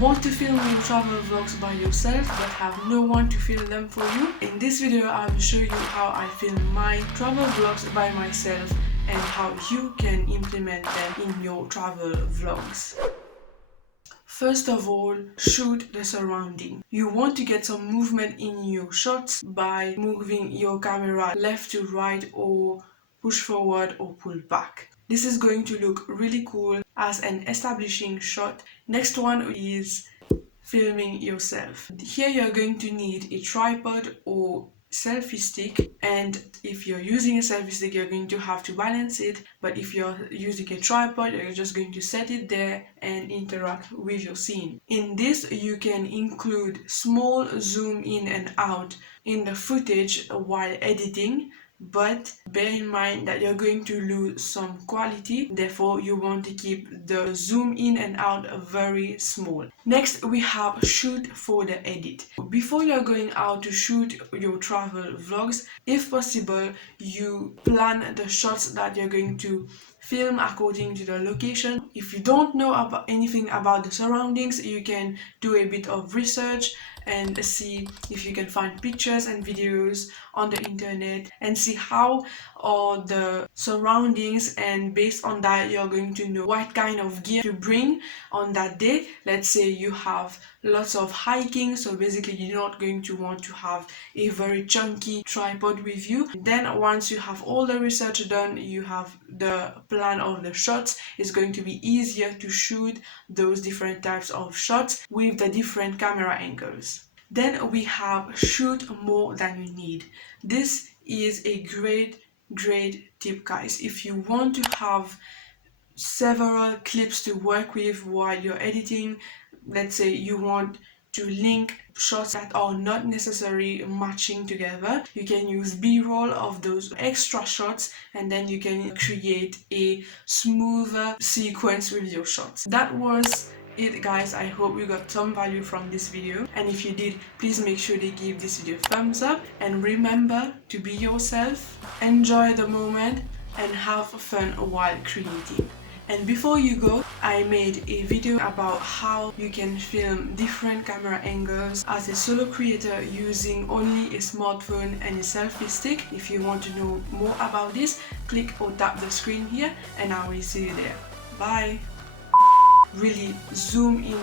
Want to film your travel vlogs by yourself but have no one to film them for you? In this video I will show you how I film my travel vlogs by myself and how you can implement them in your travel vlogs. First of all, shoot the surrounding. You want to get some movement in your shots by moving your camera left to right or push forward or pull back. This is going to look really cool as an establishing shot. Next one is filming yourself. Here you're going to need a tripod or selfie stick, and if you're using a selfie stick you're going to have to balance it, but if you're using a tripod you're just going to set it there and interact with your scene. In this you can include small zoom in and out in the footage while editing, but bear in mind that you're going to lose some quality, therefore you want to keep the zoom in and out very small. Next we have shoot for the edit. Before you're going out to shoot your travel vlogs, if possible you plan the shots that you're going to film according to the location. If you don't know about anything about the surroundings, you can do a bit of research and see if you can find pictures and videos on the internet and see how are the surroundings, and based on that you're going to know what kind of gear to bring on that day. Let's say you have lots of hiking, so basically you're not going to want to have a very chunky tripod with you. Then once you have all the research done, you have the plan of the shots, it's going to be easier to shoot those different types of shots with the different camera angles. Then we have shoot more than you need. This is a great tip, guys. If you want to have several clips to work with while you're editing, let's say you want to link shots that are not necessarily matching together, you can use b-roll of those extra shots and then you can create a smoother sequence with your shots. That was it, guys. I hope you got some value from this video, and if you did, please make sure to give this video a thumbs up, and remember to be yourself, enjoy the moment and have fun while creating. And before you go, I made a video about how you can film different camera angles as a solo creator using only a smartphone and a selfie stick. If you want to know more about this, click or tap the screen here and I will see you there. Bye! Really zoom in.